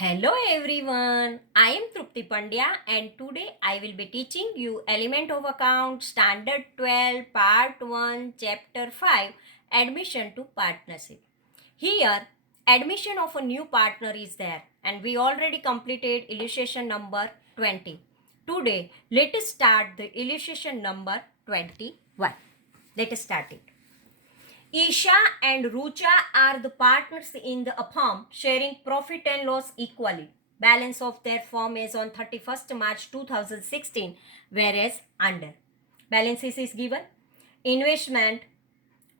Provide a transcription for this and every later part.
Hello everyone, I am Trupti Pandya and today I will be teaching you Element of Account Standard 12 Part 1 Chapter 5 Admission to Partnership. Here, admission of a new partner is there and we already completed illustration number 20. Today, let us start the illustration number 21. Let us start it. Isha and Rucha are the partners in the firm, sharing profit and loss equally. Balance of their firm is on 31st March 2016, whereas under. Balances is given. Investment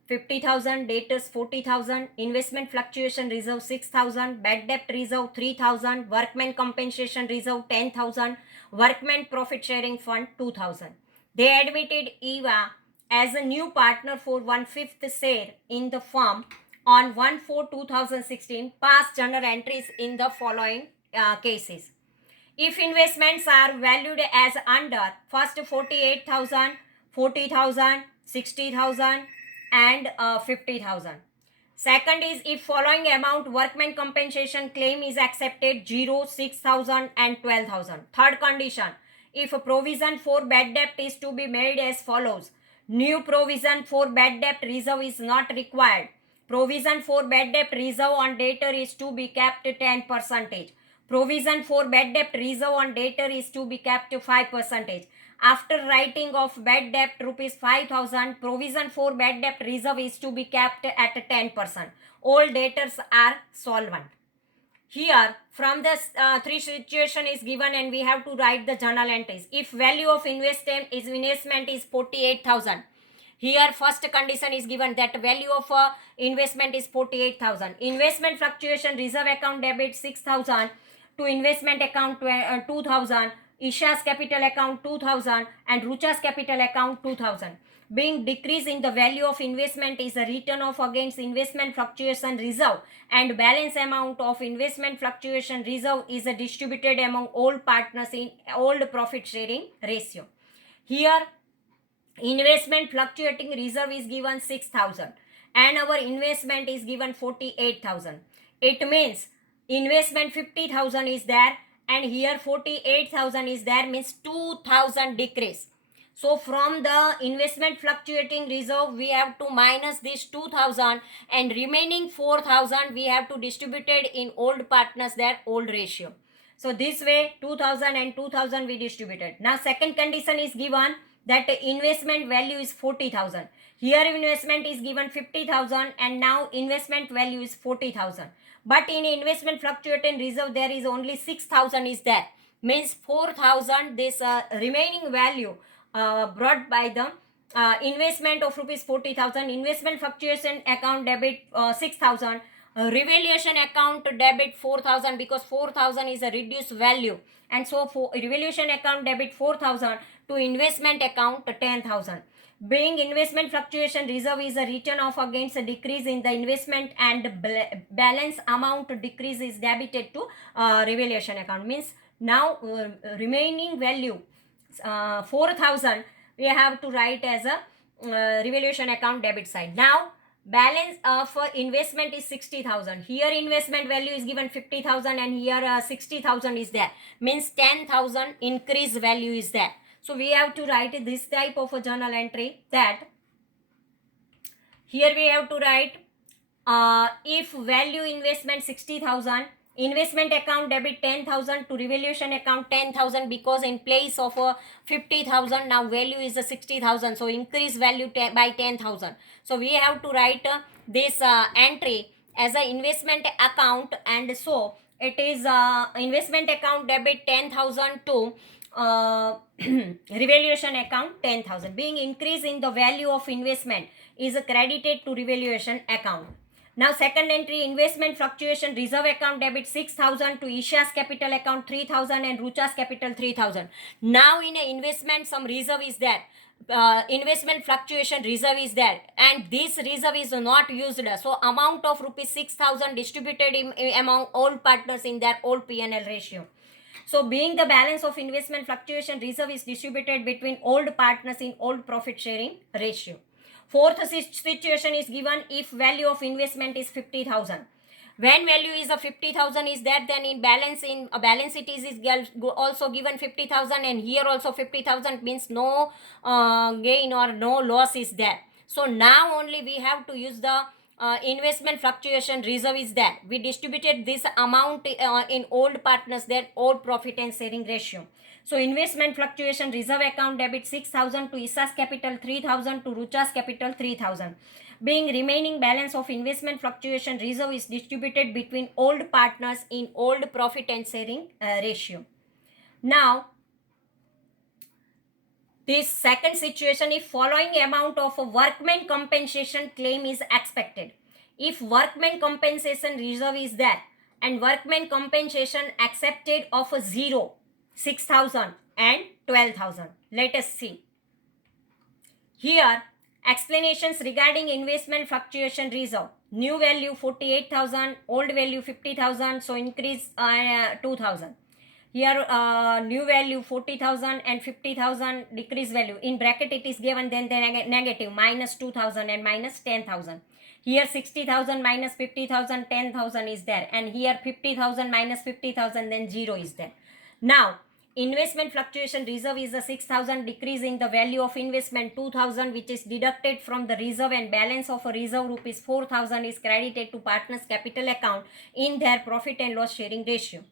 50,000, debtors 40,000, investment fluctuation reserve 6,000, bad debt reserve 3,000, workman compensation reserve 10,000, workman profit sharing fund 2,000. They admitted Eva as a new partner for 1/5 share in the firm on 1/4/2016. Past journal entries in the following cases. If investments are valued as under, first 48,000, 40,000, 60,000 and 50,000. Second is if following amount workman compensation claim is accepted 0, 6,000 and 12,000. Third condition, if a provision for bad debt is to be made as follows. New provision for bad debt reserve is not required. Provision for bad debt reserve on debtor is to be kept 10%. Provision for bad debt reserve on debtor is to be kept 5%. After writing of bad debt rupees 5,000, provision for bad debt reserve is to be kept at 10%. All debtors are solvent. Here, from the three situation is given and we have to write the journal entries. If value of investment is 48,000. Here, first condition is given that value of investment is 48,000. Investment fluctuation reserve account debit 6,000 to investment account 2,000. Isha's capital account 2,000 and Rucha's capital account 2,000. Being decrease in the value of investment is a written off against investment fluctuation reserve and balance amount of investment fluctuation reserve is distributed among all partners in all profit sharing ratio. Here, investment fluctuating reserve is given 6,000 and our investment is given 48,000. It means investment 50,000 is there and here 48,000 is there, means 2,000 decrease. So from the investment fluctuating reserve we have to minus this 2,000 and remaining 4,000 we have to distribute it in old partners, their old ratio. So this way 2,000 and 2,000 we distributed. Now second condition is given that investment value is 40,000. Here investment is given 50,000 and now investment value is 40,000. But in investment fluctuating reserve there is only 6,000 is there. Means 4,000 this remaining value brought by the investment of rupees 40,000, investment fluctuation account debit 6,000, revaluation account debit 4,000 because 4,000 is a reduced value, and so for revaluation account debit 4,000 to investment account 10,000. Being investment fluctuation reserve is a written off against a decrease in the investment and balance amount decrease is debited to revaluation account. Means now remaining value 4,000 we have to write as a revaluation account debit side. Now balance of investment is 60,000. Here investment value is given 50,000 and here 60,000 is there. Means 10,000 increase value is there. So we have to write this type of a journal entry that here we have to write if value investment 60,000, investment account debit 10,000 to revaluation account 10,000 because in place of 50,000 now value is 60,000. So increase value by 10,000. So we have to write this entry as an investment account, and so it is investment account debit 10,000 to revaluation account 10,000. Being increase in the value of investment is credited to revaluation account. Now second entry, investment fluctuation reserve account debit 6,000 to Isha's capital account 3,000 and Rucha's capital 3,000. Now in a investment some reserve is there. Investment fluctuation reserve is there and this reserve is not used, so amount of rupees 6,000 distributed among all partners in their old P&L ratio. So being the balance of investment fluctuation reserve is distributed between old partners in old profit sharing ratio. Fourth situation is given if value of investment is 50,000. When value is a 50,000 is there, then in a balance it is also given 50,000, and here also 50,000, means no gain or no loss is there. So now only we have to use the investment fluctuation reserve is there. We distributed this amount in old partners, their old profit and sharing ratio. So investment fluctuation reserve account debit 6,000 to ISA's capital, 3,000 to Rucha's capital, 3,000. Being remaining balance of investment fluctuation reserve is distributed between old partners in old profit and sharing ratio. Now, this second situation, if following amount of a workman compensation claim is expected. If workman compensation reserve is there and workman compensation accepted of a 0, 6,000 and 12,000. Let us see. Here, explanations regarding investment fluctuation reserve. New value 48,000, old value 50,000, so increase 2,000. Here new value 40,000 and 50,000, decrease value. In bracket it is given, then the negative minus 2,000 and minus 10,000. Here 60,000 minus 50,000, 10,000 is there, and here 50,000 minus 50,000, then 0 is there. Now, investment fluctuation reserve is a 6,000, decrease in the value of investment 2,000, which is deducted from the reserve, and balance of a reserve rupees 4,000 is credited to partners capital account in their profit and loss sharing ratio.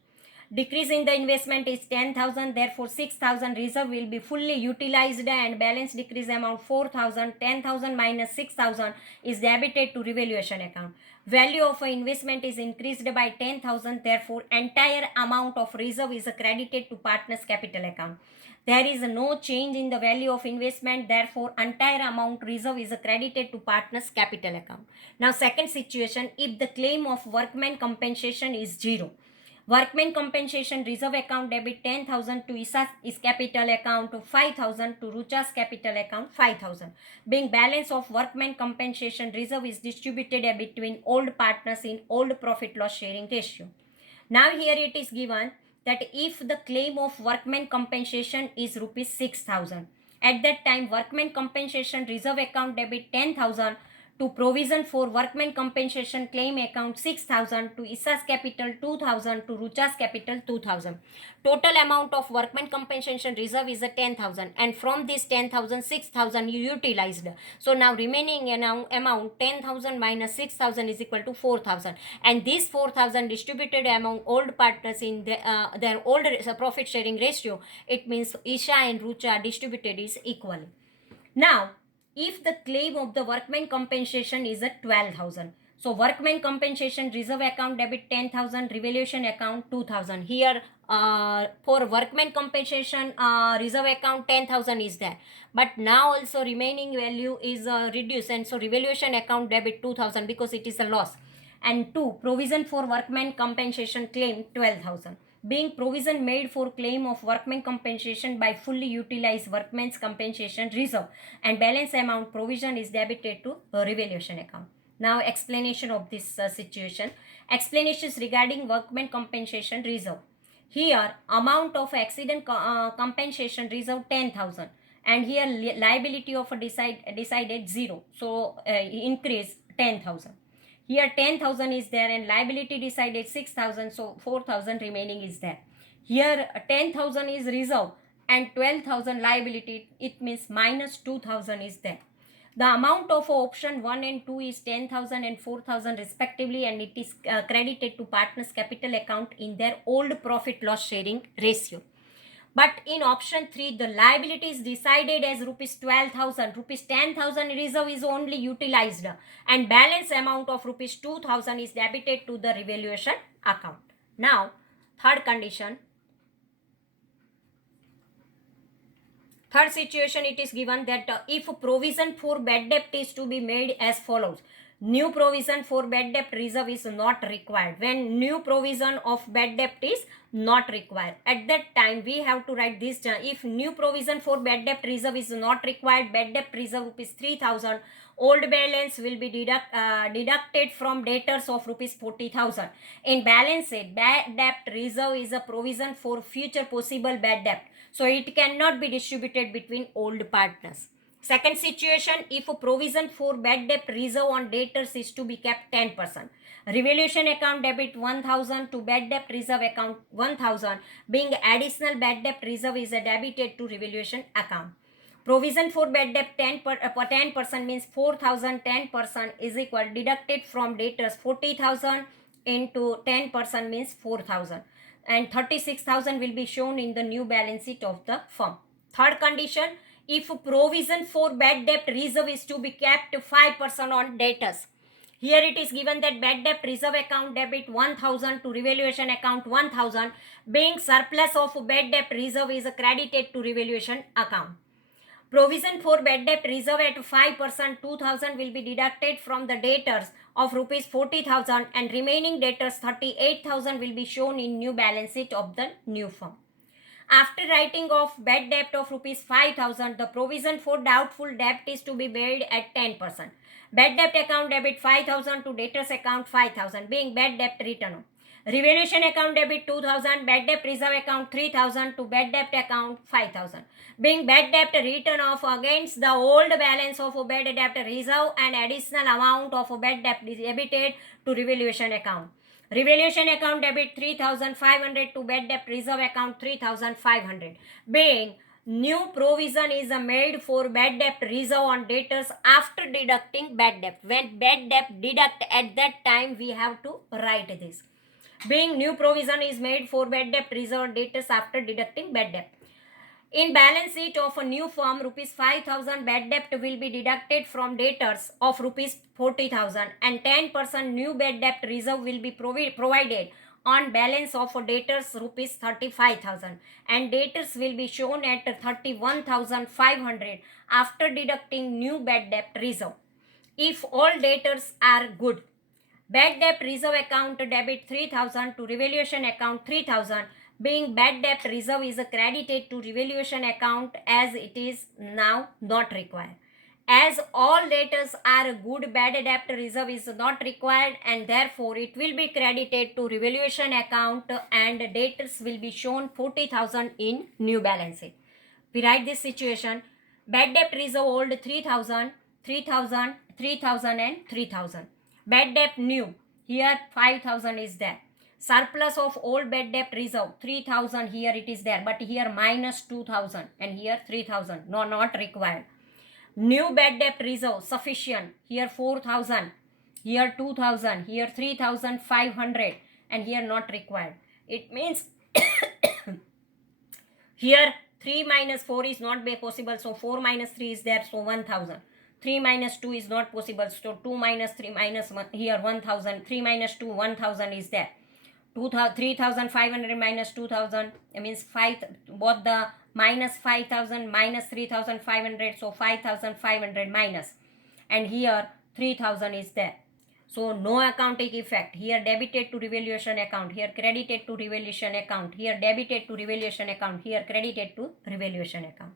Decrease in the investment is 10,000, therefore 6,000 reserve will be fully utilized, and balance decrease amount 4,000, 10,000 minus 6,000 is debited to revaluation account. Value of investment is increased by 10,000, therefore entire amount of reserve is credited to partners capital account. There is no change in the value of investment, therefore entire amount reserve is credited to partners capital account. Now second situation, if the claim of workman compensation is 0. Workman compensation reserve account debit 10,000 to ISA's capital account, 5,000 to Rucha's capital account, 5,000. Being balance of workman compensation reserve is distributed between old partners in old profit loss sharing ratio. Now here it is given that if the claim of workman compensation is rupees 6,000, at that time workman compensation reserve account debit 10,000 to provision for workman compensation claim account 6,000, to ISA's capital 2,000, to Rucha's capital 2,000. Total amount of workman compensation reserve is a 10,000, and from this 10,000, 6,000 you utilized. So now remaining amount 10,000 minus 6,000 is equal to 4,000, and this 4,000 distributed among old partners in their old profit sharing ratio. It means ISA and Rucha distributed is equally. Now, if the claim of the workman compensation is at 12,000. So workman compensation reserve account debit 10,000, revaluation account 2,000. Here for workman compensation reserve account 10,000 is there. But now also remaining value is reduced, and so revaluation account debit 2,000 because it is a loss. And 2, provision for workman compensation claim 12,000. Being provision made for claim of workman compensation by fully utilized workman's compensation reserve, and balance amount provision is debited to revaluation account. Now explanation of this situation. Explanations regarding workman compensation reserve. Here amount of accident compensation reserve 10,000, and here liability of a decided 0, so increase 10,000. Here 10,000 is there, and liability decided 6,000, so 4,000 remaining is there. Here 10,000 is reserve and 12,000 liability, it means minus 2,000 is there. The amount of option 1 and 2 is 10,000 and 4,000 respectively, and it is credited to partners capital account in their old profit loss sharing ratio. But in option 3, the liability is decided as rupees 12,000. Rupees 10,000 reserve is only utilized, and balance amount of rupees 2,000 is debited to the revaluation account. Now, third condition. Third situation, it is given that if provision for bad debt is to be made as follows. New provision for bad debt reserve is not required. When new provision of bad debt is not required, at that time we have to write this down. If new provision for bad debt reserve is not required, bad debt reserve rupees 3,000, old balance will be deducted from debtors of rupees 40,000. In balance sheet, bad debt reserve is a provision for future possible bad debt, so it cannot be distributed between old partners. Second situation, if a provision for bad debt reserve on debtors is to be kept 10%, Revaluation account debit 1000 to bad debt reserve account 1000, being additional bad debt reserve is debited to revaluation account. Provision for bad debt 10% means 4,000, 10% is equal deducted from debtors 40,000 into 10% means 4,000, and 36,000 will be shown in the new balance sheet of the firm. Third condition, if provision for bad debt reserve is to be kept 5% on debtors. Here it is given that bad debt reserve account debit 1000 to revaluation account 1000, being surplus of bad debt reserve is credited to revaluation account. Provision for bad debt reserve at 5%, 2000 will be deducted from the debtors of rupees 40,000, and remaining debtors 38,000 will be shown in new balance sheet of the new firm. After writing off bad debt of rupees 5,000, the provision for doubtful debt is to be made at 10%. Bad debt account debit 5,000 to debtors account 5,000, being bad debt written off. Revaluation account debit 2,000, bad debt reserve account 3,000 to bad debt account 5,000, being bad debt written off against the old balance of bad debt reserve and additional amount of bad debt debited to revaluation account. Revaluation account debit 3,500 to bad debt reserve account 3,500, being new provision is made for bad debt reserve on debtors after deducting bad debt. When bad debt deduct, at that time we have to write this. Being new provision is made for bad debt reserve on debtors after deducting bad debt. In balance sheet of a new firm, rupees 5,000 bad debt will be deducted from debtors of rupees 40,000, and 10% new bad debt reserve will be provided on balance of debtors rupees 35,000, and debtors will be shown at 31,500 after deducting new bad debt reserve. If all debtors are good, bad debt reserve account debit 3,000 to revaluation account 3,000, being bad debt reserve is credited to revaluation account as it is now not required. As all debtors are good, bad debt reserve is not required, and therefore it will be credited to revaluation account, and debtors will be shown 40,000 in new balance sheet. We write this situation: bad debt reserve old 3,000, 3,000, 3,000 and 3,000. Bad debt new, here 5,000 is there. Surplus of old bad debt reserve 3,000, here it is there, but here minus 2,000 and here 3,000, no, not required. New bad debt reserve sufficient, here 4,000, here 2,000, here 3,500 and here not required. It means here 3 minus 4 is not possible, so 4 minus 3 is there, so 1,000. 3 minus 2 is not possible, so 2 minus 3 minus 1, here 1,000. 3 minus 2, 1,000 is there. 3,500 minus 2,000 means 5, both the minus 5,000 minus 3,500, so 5,500 minus, and here 3,000 is there, so no accounting effect. Here debited to revaluation account, here credited to revaluation account, here debited to revaluation account, here credited to revaluation account.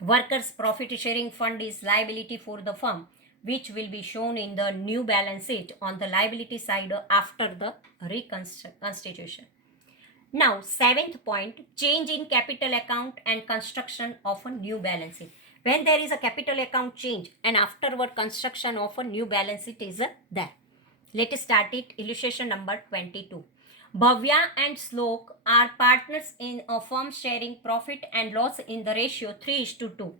Workers profit sharing fund is liability for the firm, which will be shown in the new balance sheet on the liability side after the reconstitution. Now, seventh point, change in capital account and construction of a new balance sheet. When there is a capital account change and afterward construction of a new balance sheet is there. Let us start it. Illustration number 22. Bhavya and Slok are partners in a firm sharing profit and loss in the ratio 3:2.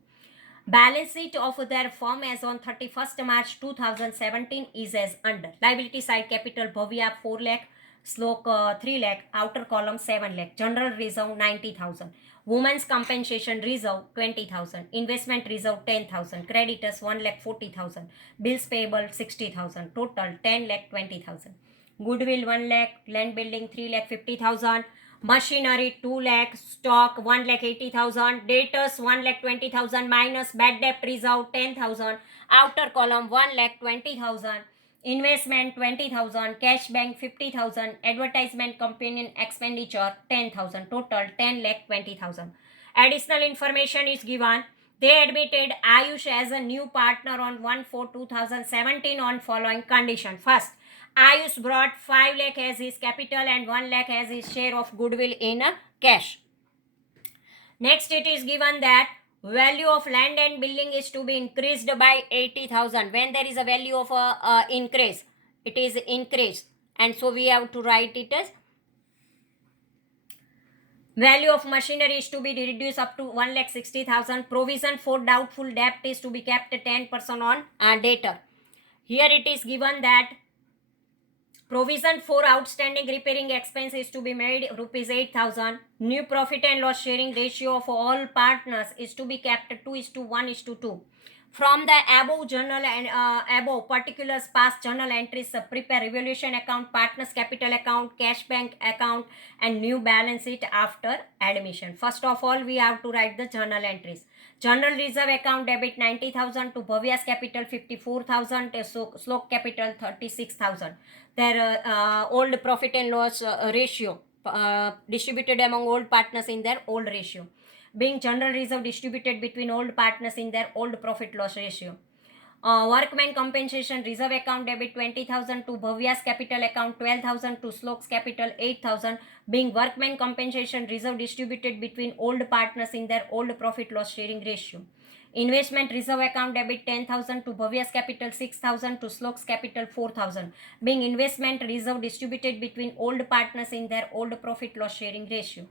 Balance sheet of their firm as on 31st March 2017 is as under. Liability side capital Bhavya 4 lakh, Slok 3 lakh, outer column 7 lakh, general reserve 90,000, women's compensation reserve 20,000, investment reserve 10,000, creditors 1,40,000, bills payable 60,000, total 10,20,000. Goodwill 1 lakh, land building 3,50,000, machinery 2 lakh, stock 1,80,000, debtors 1,20,000 minus bad debt reserve 10,000, outer column 1,20,000, investment 20,000, cash bank 50,000, advertisement companion expenditure 10,000, total 10,20,000. Additional information is given. They admitted Ayush as a new partner on 1/4/2017 on following condition. First, Ayush brought 5 lakh as his capital and 1 lakh as his share of goodwill in cash. Next, it is given that value of land and building is to be increased by 80,000. When there is a value of increase, it is increased, and so we have to write it as value of machinery is to be reduced up to 1,60,000. Provision for doubtful debt is to be kept 10% on debtor. Here it is given that provision for outstanding repairing expense is to be made rupees 8,000. New profit and loss sharing ratio of all partners is to be kept 2:1:2. From the above journal and above particulars past journal entries, prepare revaluation account, partners capital account, cash bank account, and new balance sheet after admission. First of all, we have to write the journal entries. General reserve account debit 90,000 to Bhavia's capital 54,000 to Slok capital 36,000. Their old profit and loss ratio distributed among old partners in their old ratio, being general reserve distributed between old partners in their old profit loss ratio. Workman compensation reserve account debit 20,000 to Bhavia's capital account 12,000 to Slok's capital 8,000, being workman compensation reserve distributed between old partners in their old profit loss sharing ratio. Investment reserve account debit 10,000 to Bhavia's capital 6,000 to Slok's capital 4,000, being investment reserve distributed between old partners in their old profit loss sharing ratio.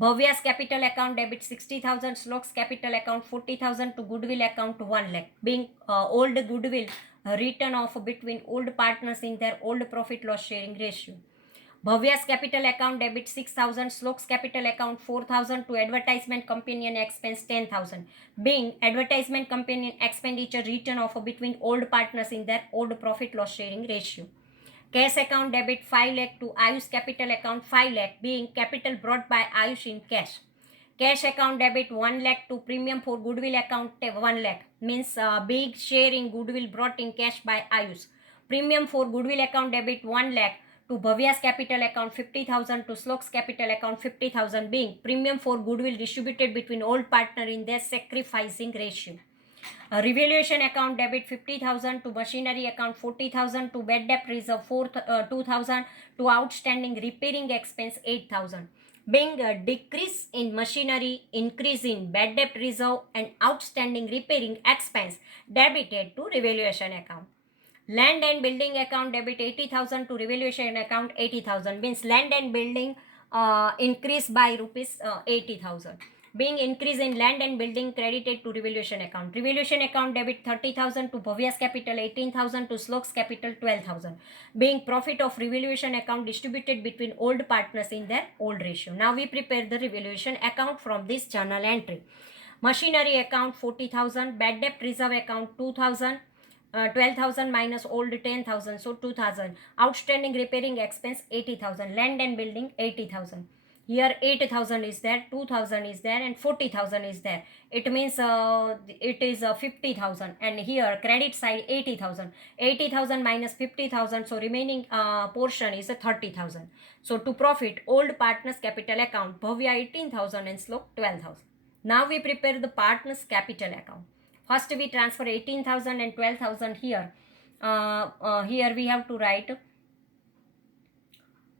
Bhavia's capital account debit 60,000, Slok's capital account 40,000 to goodwill account 1 lakh, being old goodwill written off between old partners in their old profit loss sharing ratio. Bhavia's capital account debit 6,000, Slok's capital account 4,000 to advertisement companion expense 10,000, being advertisement companion expenditure written off between old partners in their old profit loss sharing ratio. Cash account debit 5 lakh to Ayush capital account 5 lakh, being capital brought by Ayush in cash. Cash account debit 1 lakh to premium for goodwill account 1 lakh, means big share in goodwill brought in cash by Ayush. Premium for goodwill account debit 1 lakh to Bhavia's capital account 50,000 to Slok's capital account 50,000, being premium for goodwill distributed between old partner in their sacrificing ratio. Revaluation account debit 50,000 to machinery account 40,000 to bad debt reserve 2,000 to outstanding repairing expense 8,000, being a decrease in machinery, increase in bad debt reserve, and outstanding repairing expense debited to revaluation account. Land and building account debit 80,000 to revaluation account 80,000, means land and building increase by rupees 80,000, being increase in land and building credited to revaluation account. Revaluation account debit 30,000 to Bhavia's capital 18,000 to Slok's capital 12,000, being profit of revaluation account distributed between old partners in their old ratio. Now we prepare the revaluation account from this journal entry. Machinery account 40,000, bad debt reserve account 2,000, 12,000 minus old 10,000, so 2,000. Outstanding repairing expense 80,000. Land and building 80,000. Here 8,000 is there, 2,000 is there, and 40,000 is there. It means it is 50,000. And here credit side 80,000. 80,000 minus 50,000, so remaining portion is 30,000. So to profit, old partners capital account, Bhavia 18,000 and Slok 12,000. Now we prepare the partners capital account. First we transfer 18,000 and 12,000 here. Here we have to write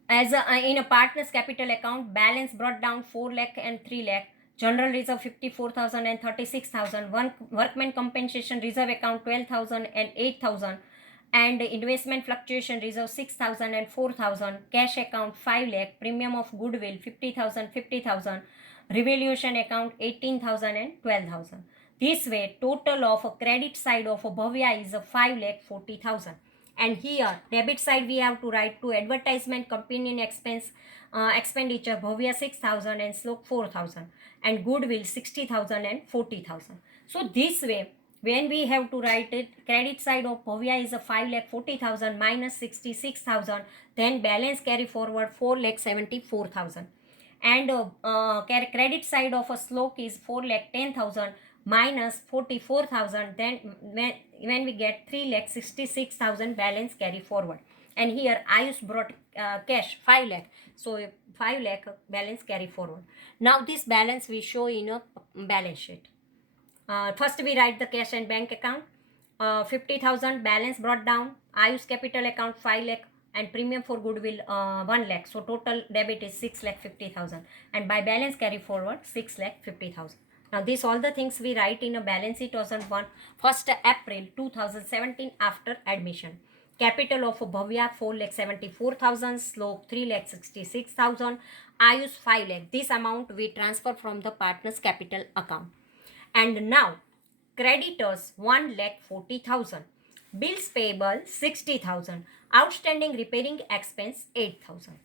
as in a partner's capital account, balance brought down 4 lakh and 3 lakh. General reserve 54,000 and 36,000. Workman compensation reserve account 12,000 and 8,000. And investment fluctuation reserve 6,000 and 4,000. Cash account 5 lakh. Premium of goodwill 50,000, 50,000. Revaluation account 18,000 and 12,000. This way, total of a credit side of a Bhavia is 5 lakh 40,000. And here, debit side we have to write to advertisement companion expense expenditure Bhavia 6,000 and Slok 4,000. And goodwill 60,000 and 40,000. So this way, when we have to write it, credit side of Bhavia is 5 lakh 40,000 minus 66,000. Then balance carry forward 4 lakh 74,000. And credit side of a Slok is 4 lakh 10,000 minus 44,000, then when we get 3 lakh 66,000 balance carry forward. And here Ayush brought cash 5 lakh, so 5 lakh balance carry forward. Now this balance we show in a balance sheet. First we write the cash and bank account. 50,000 balance brought down, Ayush capital account 5 lakh, and premium for goodwill 1 lakh. So total debit is 6 lakh 50,000, and by balance carry forward 6 lakh 50,000. Now these all the things we write in a balance sheet 1st April 2017 after admission. Capital of Bhavya 4,74,000, Slok 3,66,000, Ayush 5 lakh. This amount we transfer from the partner's capital account. And now creditors 1,40,000, bills payable 60,000, outstanding repairing expense 8,000.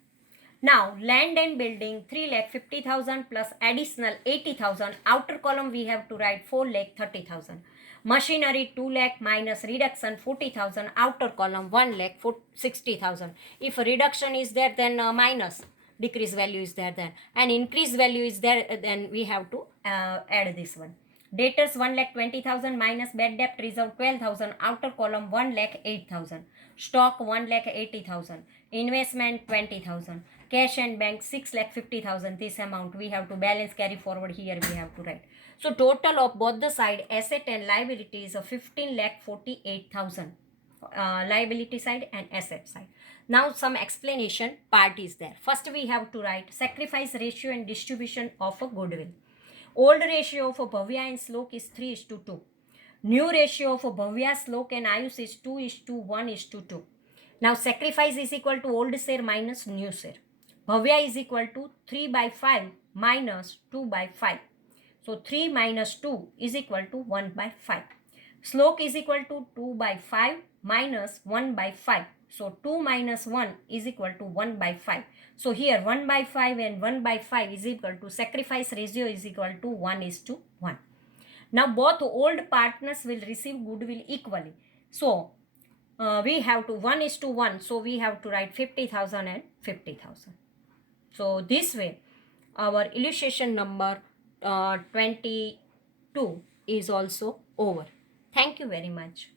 Now land and building 3,50,000 plus additional 80,000. Outer column we have to write 4,30,000. Machinery 2 lakh minus reduction 40,000. Outer column 1 lakh 60,000. If a reduction is there, then minus decrease value is there, then and increase value is there, then we have to add this one. Debtors 1,20,000 minus bad debt reserve 12,000. Outer column 1,08,000. Stock 1,80,000. Investment 20,000. Cash and bank 6,50,000. This amount we have to balance carry forward. Here we have to write. So total of both the side asset and liability is 15,48,000. Liability side and asset side. Now some explanation part is there. First we have to write sacrifice ratio and distribution of a goodwill. Old ratio of Bhavya and Slok is 3:2. New ratio of Bhavya, Slok and Ayush is 2:1:2. Now sacrifice is equal to old share minus new share. Bhavya is equal to 3/5 minus 2/5. So 3 minus 2 is equal to 1/5. Slok is equal to 2/5 minus 1/5. So 2 minus 1 is equal to 1/5. So here 1/5 and 1/5 is equal to sacrifice ratio is equal to 1:1. Now both old partners will receive goodwill equally. So we have to 1:1. So we have to write 50,000 and 50,000. So this way our illustration number 22 is also over. Thank you very much.